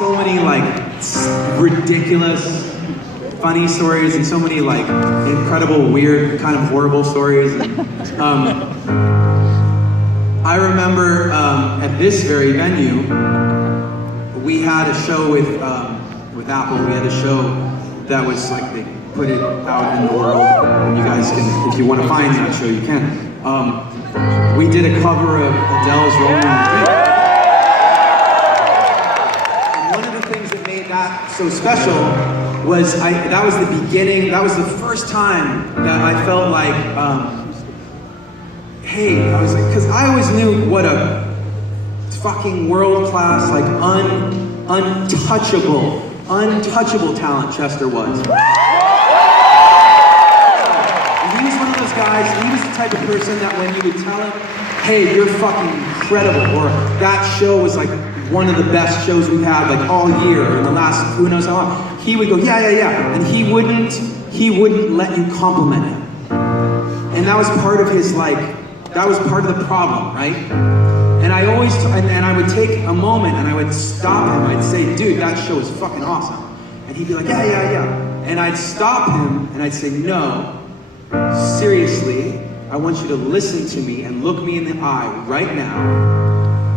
so many like ridiculous, funny stories and so many like incredible, weird, kind of horrible stories. And, I remember at this very venue, we had a show with Apple. We had a show that was like they put it out in the world. You guys can, if you want to find that show, you can. We did a cover of Adele's Rolling in the Deep. And one of the things that made that so special was that was the beginning. That was the first time that I felt like. Hey, I was like, because I always knew what a fucking world-class, like untouchable talent Chester was. And he was one of those guys, he was the type of person that when you would tell him, hey, you're fucking incredible, or that show was like one of the best shows we've had like all year, in the last who knows how long, he would go, yeah, and he wouldn't let you compliment him. And that was part of his like, that was part of the problem, right? And I always, and I would take a moment and I would stop him. I'd say, dude, that show is fucking awesome. And he'd be like, yeah. And I'd stop him and I'd say, no, seriously, I want you to listen to me and look me in the eye right now.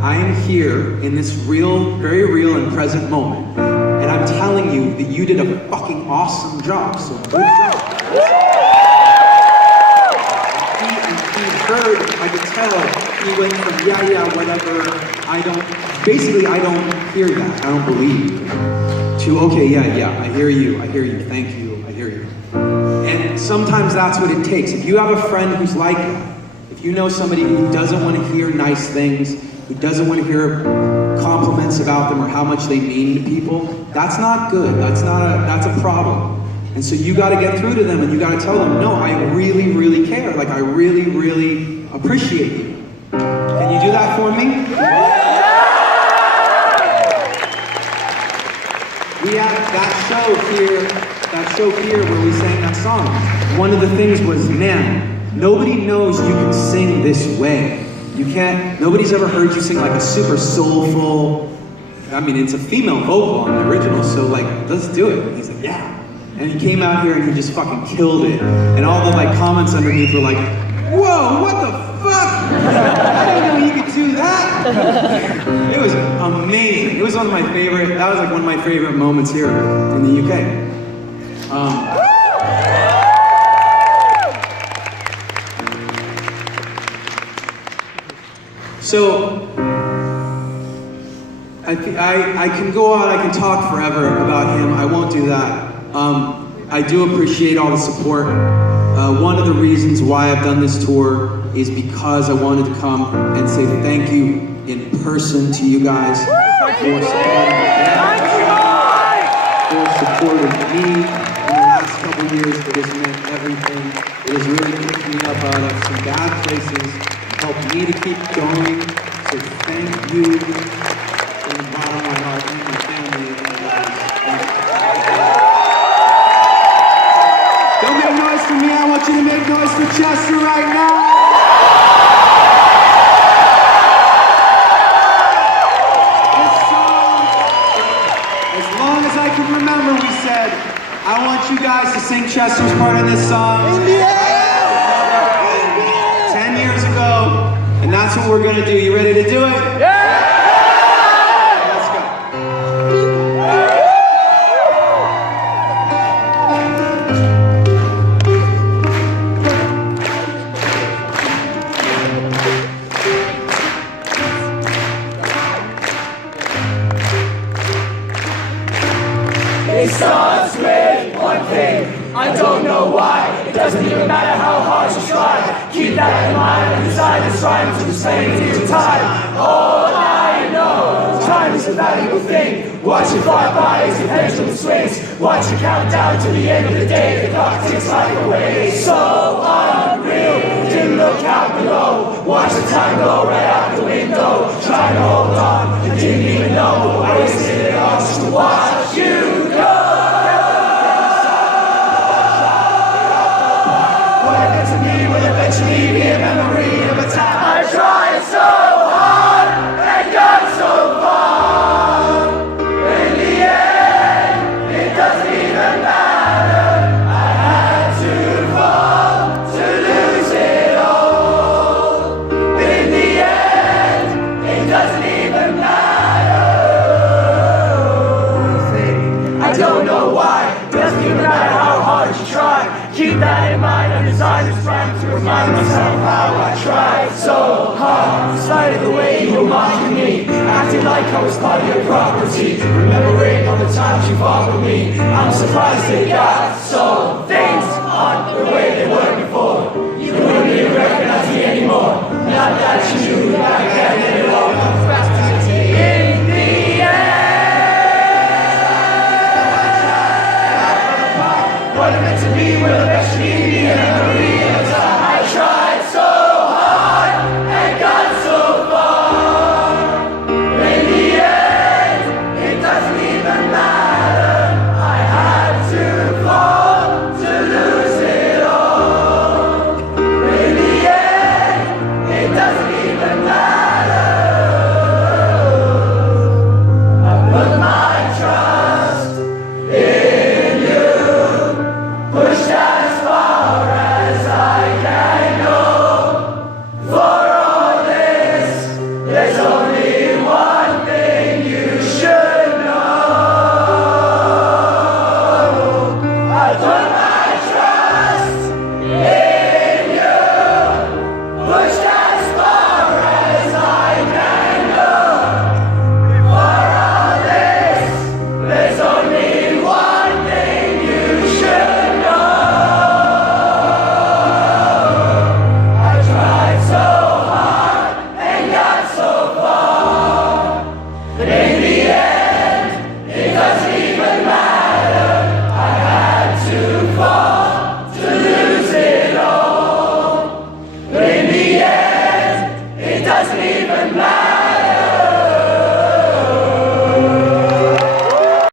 I am here in this real, very real and present moment. And I'm telling you that you did a fucking awesome job, so good job. I could tell he went from yeah, whatever, I don't hear that, I don't believe, to okay, yeah, I hear you, thank you, I hear you. And sometimes that's what it takes. If you have a friend who's like that, if you know somebody who doesn't want to hear nice things, who doesn't want to hear compliments about them or how much they mean to people, that's not good, that's a problem. And so you gotta get through to them and you gotta tell them, no, I really care. Like I really appreciate you. Can you do that for me? We had that show here where we sang that song. One of the things was, man, nobody knows you can sing this way. Nobody's ever heard you sing like a super soulful, I mean, it's a female vocal on the original, so like, let's do it. And he's like, yeah. And he came out here and he just fucking killed it. And all the like comments underneath were like, whoa, what the fuck? I didn't know you could do that. It was amazing. It was one of my favorite, that was like one of my favorite moments here in the UK. So, I can go on, I can talk forever about him. I won't do that. I do appreciate all the support. One of the reasons why I've done this tour is because I wanted to come and say thank you in person to you guys for supporting me in the last couple years. It has meant everything. It has really picked me up out of some bad places, helped me to keep going. So thank you from the bottom of my heart and my family. Don't make noise for me, I want you to make noise for Chester right now. This song, as long as I can remember, we said, I want you guys to sing Chester's part in this song. In the air! 10 years ago, and that's what we're gonna do. You ready to do it? Yeah! It starts with one thing, I don't know why. It doesn't even matter how hard you try. Keep that in mind and decide this rhyme to explain to you time. All I know, time is a valuable thing. Watch it fly by as the pendulum swings. Watch it count down to the end of the day. The clock ticks like a wave. So unreal, didn't look out below. Watch the time go right out the window. Trying to hold on, I didn't even know I wasted it all just to watch you go. Whatever to me will eventually be a memory of a time I tried so hard and got so far. And remind myself how I tried so hard. Despite the way you were mocking me, acting like I was part of your property. Remembering all the times you fought with me, I'm surprised they got so. Things aren't the way they were before. You wouldn't even recognize me anymore. Not that